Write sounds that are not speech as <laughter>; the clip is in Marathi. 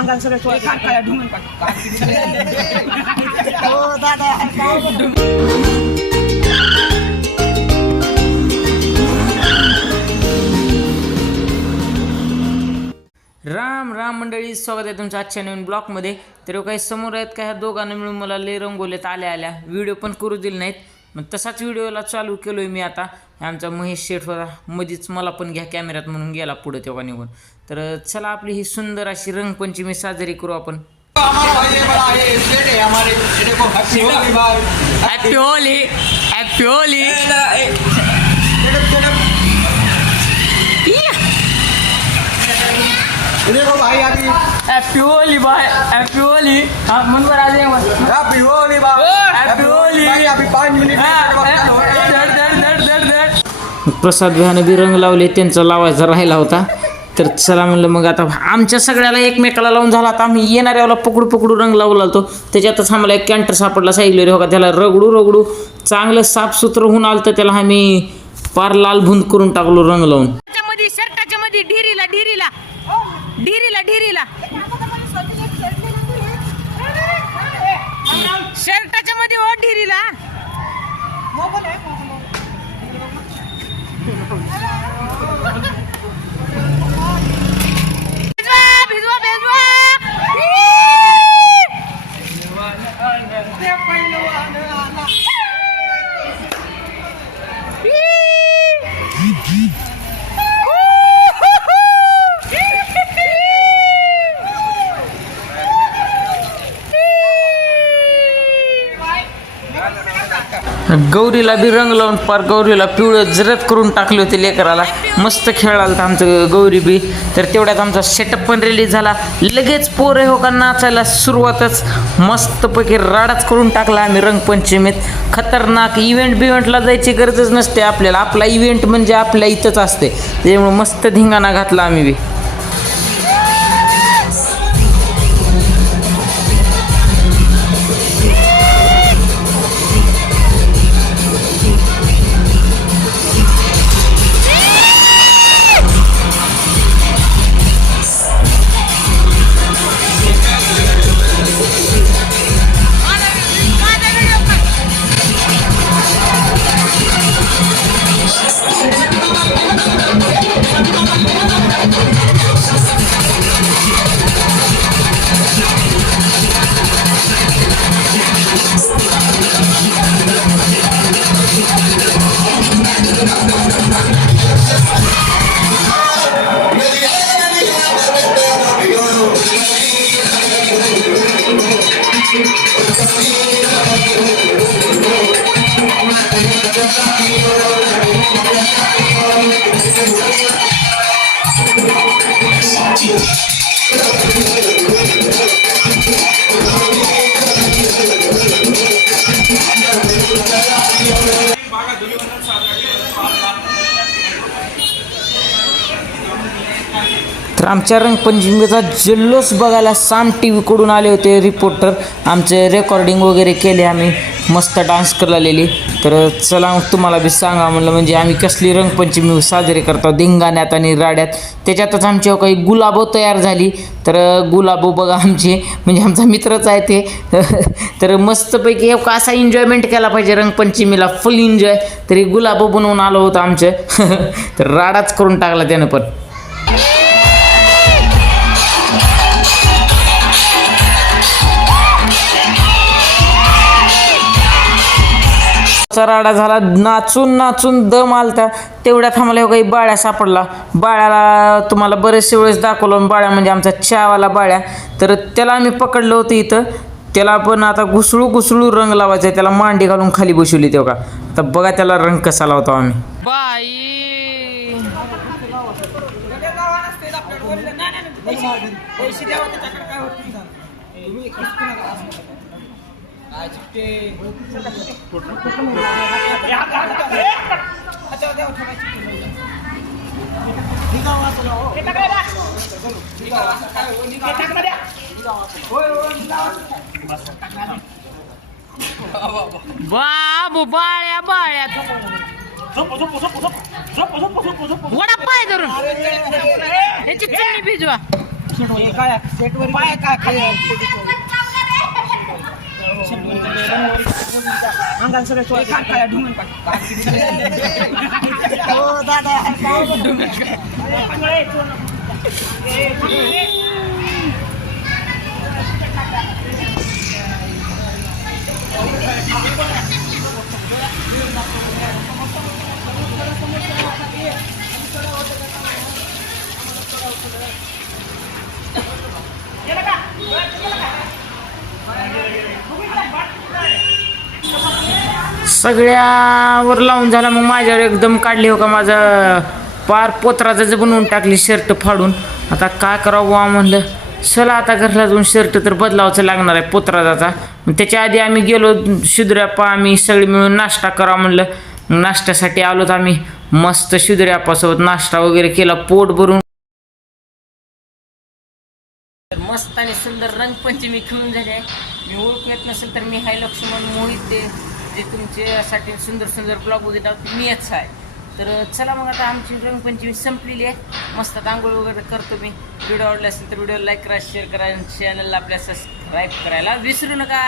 अंगाला सगळं चोळायचं. कान काय ढुंगण काढ. कान किती- हो दादा राम राम मंडळी स्वागत आहे तुमचं आजच्या नवीन ब्लॉगमध्ये तर काही समोर आहेत का ह्या दोघांना मिळून मला लय रंगवलेत आल्या आल्या व्हिडिओ पण करू दिले नाहीत मग तसाच व्हिडिओला चालू केलो आहे मी आता. आमचा महेश शेठ होता. मधीच मला पण घ्या कॅमेऱ्यात म्हणून गेला पुढे तेव्हा निघून. तर चला आपली ही सुंदर अशी रंगपंचमी साजरी करू आपण. हॅपी होली हॅपी होली देखो भाई अभी happy Holi bye happy Holi हा मन वर आज हैप्पी होली भाई। Holi. भाई अभी पाँच मिनट प्रसाद विहाने बी रंग लावले त्यांचा लावायचा राहिला होता. तर चला म्हणलं मग आता आमच्या सगळ्याला एकमेकाला लावून झाला आता आम्ही येणाऱ्याला पकडू पकडू रंग लावू लागतो त्याच्यातच आम्हाला एक कॅन्टर सापडला सांगितलं रे हो का त्याला रगडू रगडू. चांगलं साफसुथरं होऊन आलं तर त्याला आम्ही पार लाल भुंद करून टाकलो रंग लावून. शर्टाच्या मध्ये शर्टाच्या मध्ये ढिरीला ढिरीला. ढिरीला ढिरीला. शर्टाच्या मध्ये ओ ढिरीला. गौरीला बी रंग लावून पार गौरीला पिवळं जरत करून टाकले होते लेकराला. मस्त खेळाला होता आमचं गौरी बी. तर तेवढ्यात आमचा सेटअप पण रिलीज झाला. लगेच पोरे हो का नाचायला सुरुवातच. मस्तपैकी राडाच करून टाकला आम्ही रंगपंचमीत. खतरनाक इव्हेंट बिव्हेंटला जायची गरजच नसते आपल्याला. आपला इव्हेंट म्हणजे आपल्या इथंच असते. त्यामुळे मस्त धिंगाणा घातला आम्ही बी. तर आमच्या रंगपंचमीचा जल्लोष बघायला साम टी व्हीकडून आले होते रिपोर्टर आमचे रेकॉर्डिंग वगैरे केले आम्ही. मस्त डान्स करायलेली तर चला मग तुम्हाला बी सांगा म्हणलं म्हणजे आम्ही कसली रंगपंचमी साजरी करतो धिंगाण्यात आणि राड्यात. त्याच्यातच आमची काही गुलाबो तयार झाली. तर गुलाबो बघा आमचे म्हणजे आमचा मित्रच आहे ते. <laughs> तर मस्तपैकी हे असा एन्जॉयमेंट केला पाहिजे रंगपंचमीला फुल एन्जॉय तरी गुलाबो बनवून आलो होतं आमचं. <laughs> तर राडाच करून टाकला त्यानं पण. राडा झाला नाचून नाचून दम आलता. तेवढ्यात आम्हाला काही बाळ्या सापडला. बाळ्याला तुम्हाला बरेचसे वेळेस दाखवलं बाळ्या म्हणजे आमचा चहावाला बाळ्या. तर त्याला आम्ही पकडलं होतं इथं. त्याला पण आता घुसळू घुसळू रंग लावायचा आहे. त्याला मांडी घालून खाली बसवली तेव्हा आता बघा त्याला रंग कसा लावतो आम्ही. बाई. बाबू बाळ्या बाळ्या. वडा पाय धरून. ह्याची चटणी भिजवा. काय सेटवर पाय काय खाली अंगाला सगळं चोळ काय काय ढुंगण हो दादा सगळ्यावर लावून झाला. मग माझ्यावर एकदम काढली हो का माझं पार पोत्राचं बनवून टाकली शर्ट फाडून. आता काय करावं बुवा म्हणलं. चला आता घरला जाऊन शर्ट तर बदलावचं लागणार आहे पोत्राचा. त्याच्या आधी आम्ही गेलो शिदऱ्यापा आम्ही सगळे मिळून नाश्ता करा म्हणलं. नाश्त्यासाठी नाश्त्यासाठी आलोत आम्ही. मस्त शिदऱ्यापासोबत नाश्ता वगैरे केला पोट भरून. मस्त आणि सुंदर रंगपंचमी खेळून झाली आहे. मी ओळख येत नसेल तर मी हाय लक्ष्मण मोहित. जे तुमच्यासाठी सुंदर सुंदर ब्लॉग वगैरे टाकतो मी याच आहे. तर चला मग आता आमची रंगपंचमी संपलेली आहे. मस्त आंघोळ वगैरे करतो मी. व्हिडिओ आवडला असेल तर व्हिडिओ लाईक करा शेअर करा आणि चॅनलला आपल्या सबस्क्राईब करायला विसरू नका.